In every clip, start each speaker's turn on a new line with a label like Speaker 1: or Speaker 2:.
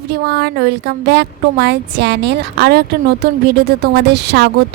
Speaker 1: Everyone welcome back to my channel আরও একটা নতুন ভিডিওতে তোমাদের স্বাগত।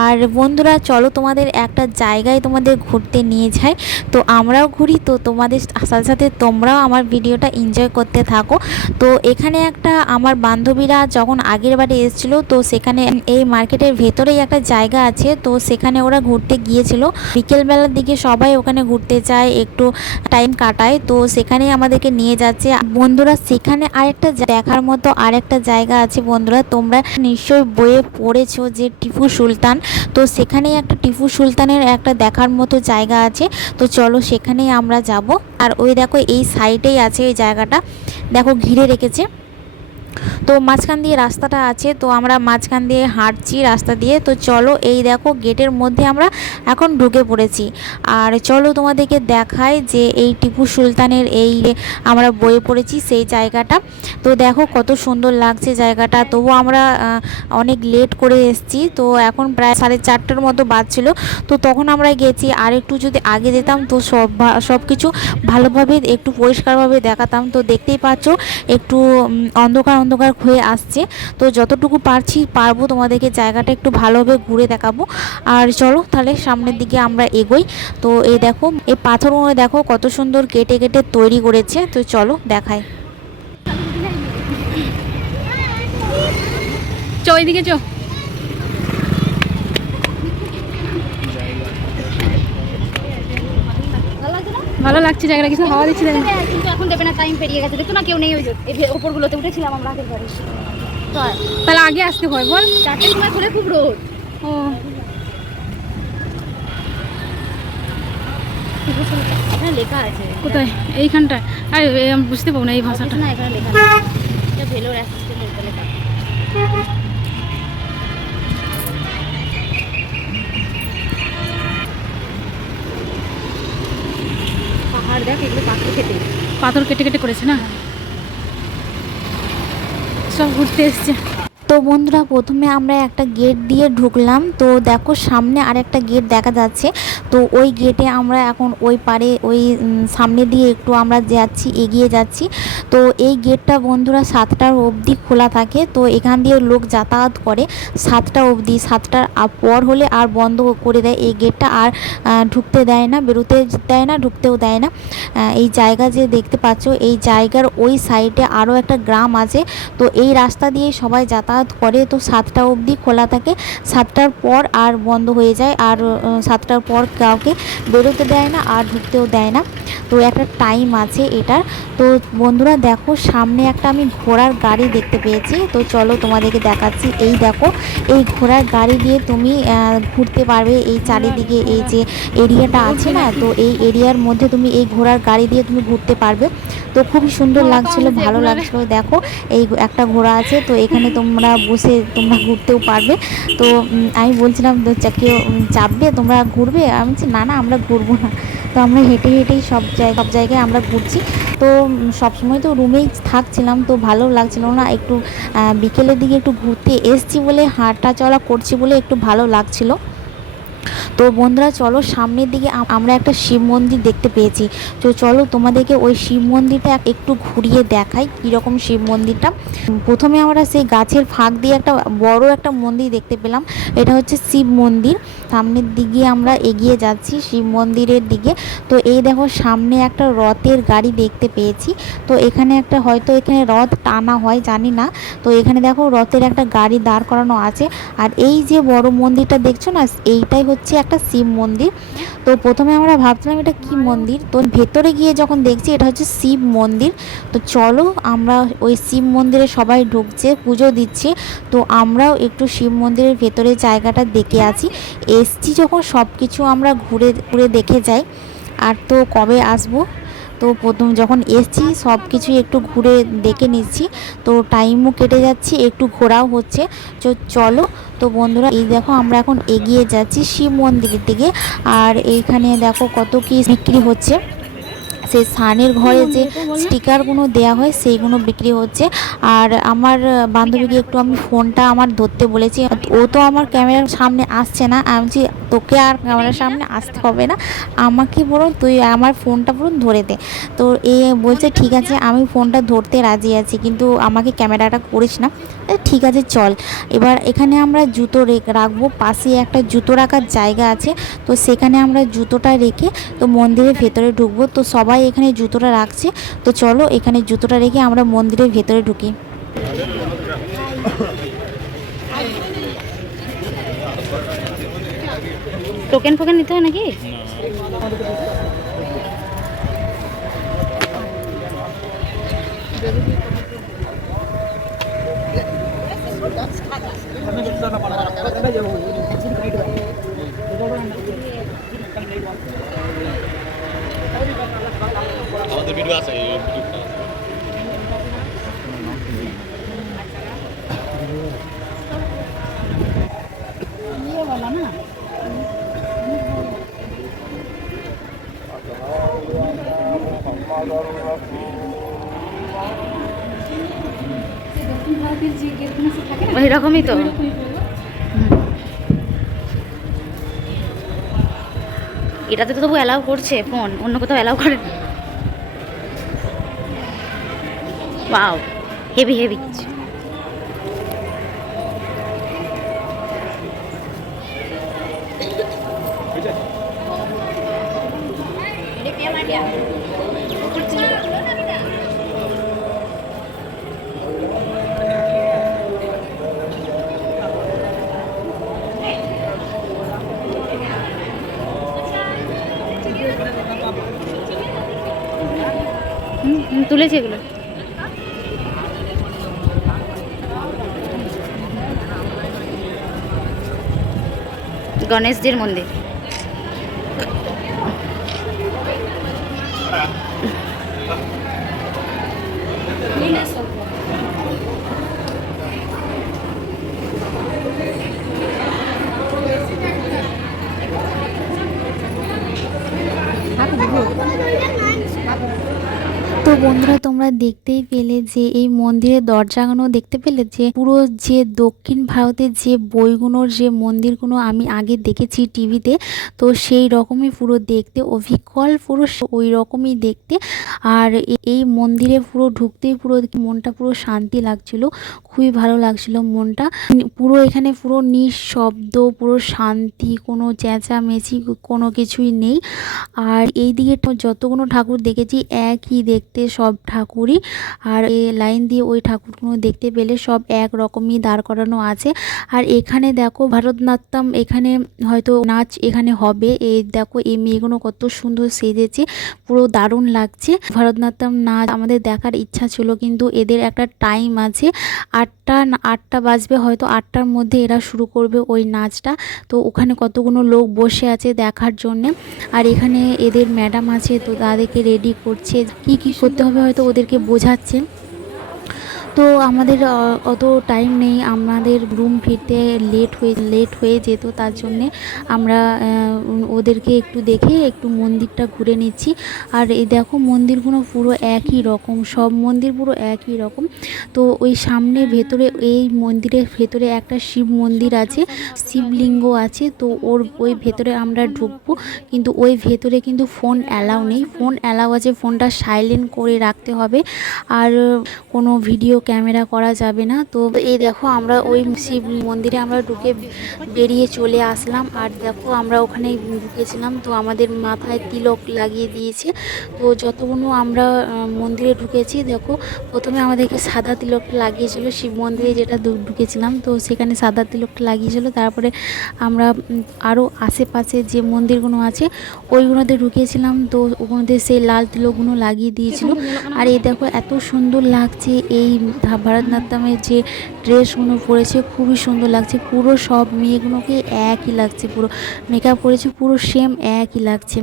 Speaker 1: আর বন্ধুরা, চলো তোমাদের একটা জায়গায় তোমাদের ঘুরতে নিয়ে যাই। তো আমরাও ঘুরি, তো তোমাদের সাথে সাথে তোমরাও আমার ভিডিওটা এনজয় করতে থাকো। তো এখানে একটা আমার বান্ধবীরা যখন আগের বারে এসেছিল, তো সেখানে এই মার্কেটের ভেতরেই একটা জায়গা আছে। তো সেখানে ওরা ঘুরতে গিয়েছিল। বিকেলবেলার দিকে সবাই ওখানে ঘুরতে যায়, একটু টাইম কাটায়। তো সেখানেই আমাদেরকে নিয়ে যাচ্ছে। বন্ধুরা, সেখানে আরেকটা দেখার মতো আরেকটা জায়গা আছে বন্ধুরা। তোমরা নিশ্চয়ই বইয়ে পড়েছো যে টিপু সুলতান। তো সেখানেই একটা টিপু সুলতানের একটা দেখার মতো জায়গা আছে। তো চলো সেখানেই আমরা যাব। আর ওই দেখো এই সাইডেই আছে ওই জায়গাটা। দেখো ঘিরে রেখেছে। তো মাঝখান দিয়ে রাস্তাটা আছে, তো আমরা মাঝখান দিয়ে হাঁটছি রাস্তা দিয়ে। তো চলো এই দেখো গেটের মধ্যে আমরা এখন ঢুকে পড়েছি। আর চলো তোমাদেরকে দেখায় যে এই টিপু সুলতানের এই আমরা বয়ে পড়েছি সেই জায়গাটা। তো দেখো কত সুন্দর লাগছে জায়গাটা। তবু আমরা অনেক লেট করে এসেছি। তো এখন প্রায় সাড়ে চারটার মতো বাজছিল। তো তখন আমরা গেছি আর একটু যদি আগে যেতাম তো সব সব কিছু ভালোভাবে একটু পরিষ্কারভাবে দেখাতাম। তো দেখতেই পাচ্ছ একটু অন্ধকার অন্ধকার হয়ে আসছে। তো যতটুকু পারছি পারব, তোমাদেরকে জায়গাটা একটু ভালোভাবে ঘুরে দেখাবো। আর চলো তাহলে সামনের দিকে আমরা এগোই। তো এই দেখো, এই পাথরগুলো দেখো কত সুন্দর কেটে কেটে তৈরি করেছে। তো চলো দেখায়
Speaker 2: চ ওইদিকে চ
Speaker 3: ভালো লাগছে না?
Speaker 2: ভালো লাগছে জায়গাটা কিছু হাওয়া দিচ্ছে?
Speaker 3: হ্যাঁ, কিন্তু এখন দেবে না টাইম পেরিয়ে গেছে। দেখো না কেউ নেই ওই ওপরগুলোতে উঠেছিলাম আমরা আগের আর
Speaker 2: তাহলে আগে আসতে হয় বল।
Speaker 3: চারটের সময় খোলে খুব রোদ।
Speaker 2: ও।
Speaker 3: লেখা আছে।
Speaker 2: কোথায়? এইখানটায় আর বুঝতে পাবো না এই ভাষাটা।
Speaker 3: না এখানে লেখা ভেলোর অ্যাসিস্ট্যান্ট লেখা। পাহাড় দেখ এগুলো পাথর কেটে।
Speaker 2: পাথর কেটে কেটে করেছে না? সব ঘুরতে এসছে।
Speaker 1: তো বন্ধুরা, প্রথমে আমরা একটা গেট দিয়ে ঢুকলাম। তো দেখো সামনে আরেকটা গেট দেখা যাচ্ছে। তো ওই গেটে আমরা এখন ওই পারে, ওই সামনে দিয়ে একটু আমরা যাচ্ছি, এগিয়ে যাচ্ছি। তো এই গেটটা বন্ধুরা সাতটার অবধি খোলা থাকে। তো এখান দিয়ে লোক যাতায়াত করে সাতটা অবধি। সাতটার পর হলে আর বন্ধ করে দেয় এই গেটটা আর ঢুকতে দেয় না, বেরোতে দেয় না, ঢুকতেও দেয় না। এই জায়গা যে দেখতে পাচ্ছ, এই জায়গার ওই সাইডে আরও একটা গ্রাম আছে। তো এই রাস্তা দিয়ে সবাই যাতায়াত করে তো সাতটা অবধি খোলা থাকে। সাতটার পর আর বন্ধ হয়ে যায়। আর সাতটার পর কাউকে বেরোতে দেয় না, আর ঢুকতেও দেয় না। তো একটা টাইম আছে এটার। তো বন্ধুরা দেখো সামনে একটা আমি ঘোড়ার গাড়ি দেখতে পেয়েছি। তো চলো তোমাদেরকে দেখাচ্ছি। এই দেখো এই ঘোড়ার গাড়ি দিয়ে তুমি ঘুরতে পারবে। এই চারিদিকে এই যে এরিয়াটা আছে না তো এই এরিয়ার মধ্যে তুমি এই ঘোড়ার গাড়ি দিয়ে তুমি ঘুরতে পারবে। তো খুবই সুন্দর লাগছিল ভালো লাগছিল। দেখো এই একটা ঘোড়া আছে তো এখানে তোমরা বসে তোমরা ঘুরতেও পারবে। তো আমি বলছিলাম কেউ চাপবে? তোমরা ঘুরবে? আমি বলছি না না আমরা ঘুরবো না। তো আমরা হেঁটে হেঁটেই সব জায়গা, সব জায়গায় আমরা ঘুরছি। তো সবসময় তো রুমেই থাকছিলাম, তো ভালো লাগছিল না একটু বিকেলের দিকে একটু ঘুরতে এসছি বলে হাঁটা চলা করছি বলে একটু ভালো লাগছিল। তো বন্ধুরা, চলো সামনের দিকে আমরা একটা শিব মন্দির দেখতে পেয়েছি। তো চলো তোমাদেরকে ওই শিব মন্দিরটা একটু ঘুরিয়ে দেখাই, কীরকম শিব মন্দিরটা। প্রথমে আমরা সেই গাছের ফাঁক দিয়ে একটা বড় একটা মন্দির দেখতে পেলাম। এটা হচ্ছে শিব মন্দির। সামনের দিকে আমরা এগিয়ে যাচ্ছি শিব মন্দিরের দিকে। তো এই দেখো, সামনে একটা রথের গাড়ি দেখতে পেয়েছি। তো এখানে একটা, হয়তো এখানে রথ টানা হয়, জানি না। তো এখানে দেখো, রথের একটা গাড়ি দাঁড় করানো আছে। আর এই যে বড় মন্দিরটা দেখছ না, এইটাই হচ্ছে একটা শিব মন্দির। তো প্রথমে আমরা ভাবছিলাম এটা কি মন্দির? তো ভেতরে গিয়ে যখন দেখছি এটা হচ্ছে শিব মন্দির। তো চলো আমরা ওই শিব মন্দিরে সবাই ঢুকছে, পুজো দিচ্ছে। তো আমরাও একটু শিব মন্দিরের ভেতরে জায়গাটা দেখে আছি এসছি যখন সব কিছু আমরা ঘুরে ঘুরে দেখে যাই। আর তো কবে আসব? তো প্রথম যখন এসছি সব কিছুই একটু ঘুরে দেখে নিচ্ছি। তো টাইমও কেটে যাচ্ছে, একটু ঘোরাও হচ্ছে। তো চলো তো বন্ধুরা, এই দেখো আমরা এখন এগিয়ে যাচ্ছি শিব মন্দিরের দিকে। আর এইখানে দেখো কত কি বিক্রি হচ্ছে। সেই সানের ঘরে যে স্টিকারগুলো দেয়া হয়, সেইগুলো বিক্রি হচ্ছে। আর আমার বান্ধবীকে একটু আমি ফোনটা আমার ধরতে বলেছি। ও তো আমার ক্যামেরার সামনে আসছে না। আমি তোকে আর ক্যামেরার সামনে আসতে হবে না। আমাকে বরং তুই আমার ফোনটা বরং ধরে দে। তো এ বলছে ঠিক আছে আমি ফোনটা ধরতে রাজি আছি কিন্তু আমাকে ক্যামেরাটা করিস না। ঠিক আছে চল। এবার এখানে আমরা জুতো রেখ- রাখব। পাশে একটা জুতো রাখার জায়গা আছে। তো সেখানে আমরা জুতোটা রেখে তো মন্দিরের ভেতরে ঢুকবো। তো সবাই এখানে জুতোটা রাখছে। তো চলো এখানে জুতোটা রেখে আমরা মন্দিরের ভেতরে ঢুকি।
Speaker 3: টোকেন ফোকেন নিতে হয় নাকি? ওই রকমই তো। এটাতে তো তবু অ্যালাউ করছে ফোন অন্য কোথাও অ্যালাউ করে ওয়াও হেভি হেভি হুম, তুলেছি এগুলো। গণেশজির মন্দির।
Speaker 1: বন্ধুরা, তোমরা দেখতেই পেলে যে এই মন্দিরের দরজাগুলো দেখতে পেলে যে পুরো যে দক্ষিণ ভারতের যে বইগুলোর যে মন্দিরগুলো আমি আগে দেখেছি টিভিতে, তো সেই রকমই পুরো দেখতে অবিকল পুরো ওই রকমই দেখতে। আর এই মন্দিরে পুরো ঢুকতেই পুরো মনটা পুরো শান্তি লাগছিল, খুবই ভালো লাগছিল মনটা। পুরো এখানে পুরো নিঃশব্দ, পুরো শান্তি, কোনো চেঁচামেচি, কোনো কিছুই নেই। আর এই দিকে যতগুলো ঠাকুর দেখেছি, একই দেখতে সব ঠাকুরই। আর এই লাইন দিয়ে ওই ঠাকুরগুলো দেখতে পেলে সব এক রকমই দাঁড় করানো আছে। আর এখানে দেখো ভারতনাট্যম, এখানে হয়তো নাচ এখানে হবে। এই দেখো এই মেয়েগুলো কত সুন্দর সেজেছে, পুরো দারুণ লাগছে। ভারতনাট্যম নাচ আমাদের দেখার ইচ্ছা ছিল, কিন্তু এদের একটা টাইম আছে। আটটা আটটা বাজবে, হয়তো আটটার মধ্যে এরা শুরু করবে ওই নাচটা। তো ওখানে কতগুলো লোক বসে আছে দেখার জন্যে। আর এখানে এদের ম্যাডাম আছে, তো তাদেরকে রেডি করছে। কি কি করতে হবে হয়তো ওদেরকে বোঝাচ্ছে তো আমাদের অত টাইম নেই। আমাদের রুম ফিরতে লেট হয়ে লেট হয়ে যেত, তার জন্যে আমরা ওদেরকে একটু দেখে একটু মন্দিরটা ঘুরে নিচ্ছি। আর এই দেখো মন্দিরগুলো পুরো একই রকম, সব মন্দির পুরো একই রকম। তো ওই সামনে ভেতরে, এই মন্দিরের ভেতরে একটা শিব মন্দির আছে, শিবলিঙ্গ আছে। তো ওর, ওই ভেতরে আমরা ঢুকবো, কিন্তু ওই ভেতরে কিন্তু ফোন অ্যালাউ নেই। ফোন অ্যালাউ আছে ফোনটা সাইলেন্ট করে রাখতে হবে। আর কোনো ভিডিও ক্যামেরা করা যাবে না। তো এই দেখো আমরা ওই শিব মন্দিরে আমরা ঢুকে বেরিয়ে চলে আসলাম। আর দেখো আমরা ওখানে ঢুকেছিলাম। তো আমাদের মাথায় তিলক লাগিয়ে দিয়েছে। তো যতগুলো আমরা মন্দিরে ঢুকেছি, দেখো প্রথমে আমাদেরকে সাদা তিলকটা লাগিয়েছিল শিব মন্দিরে যেটা ঢুকেছিলাম। তো সেখানে সাদা তিলকটা লাগিয়েছিল। তারপরে আমরা আরও আশেপাশে যে মন্দিরগুলো আছে, ওইগুলোতে ঢুকেছিলাম। তো ওগুলোতে সেই লাল তিলকগুলো লাগিয়ে দিয়েছিল। আর এই দেখো এত সুন্দর লাগছে এই ভারতনাট্যমের যে ড্রেসগুলো পরেছে, খুবই সুন্দর লাগছে। পুরো সব মেয়েগুলোকে একই লাগছে, পুরো মেকআপ করেছে, পুরো সেম একই লাগছে।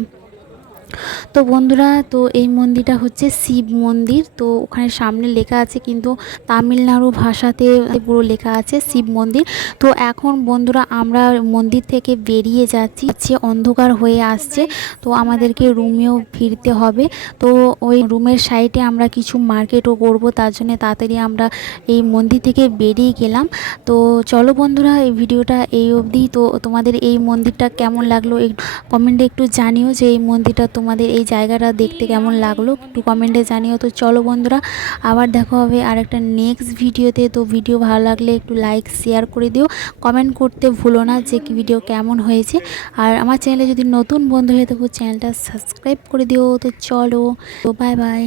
Speaker 1: তো বন্ধুরা, তো এই মন্দিরটা হচ্ছে শিব মন্দির। তো ওখানে সামনে লেখা আছে কিন্তু তামিলনাড়ু ভাষাতে পুরো লেখা আছে শিব মন্দির। তো এখন বন্ধুরা, আমরা মন্দির থেকে বেরিয়ে যাচ্ছি। যে অন্ধকার হয়ে আসছে, তো আমাদেরকে রুমেও ফিরতে হবে। তো ওই রুমের সাইডে আমরা কিছু মার্কেটও করব, তার জন্য তাড়াতাড়ি আমরা এই মন্দির থেকে বেরিয়ে গেলাম। তো চলো বন্ধুরা, এই ভিডিওটা এই অবধি। তো তোমাদের এই মন্দিরটা কেমন লাগল কমেন্টে একটু জানিও যে এই মন্দিরটা তোমাদের এই জায়গাটা দেখতে কেমন লাগল একটু কমেন্টে জানিও। তো চলো বন্ধুরা, আবার দেখা হবে আর একটা নেক্সট ভিডিওতে তো ভিডিও ভালো লাগলে একটু লাইক শেয়ার করে দিও। কমেন্ট করতে ভুলো না যে কি ভিডিও কেমন হয়েছে। আর আমার চ্যানেলে যদি নতুন বন্ধু হয়ে থাকো চ্যানেলটা সাবস্ক্রাইব করে দিও। তো চলো, তো বাই বাই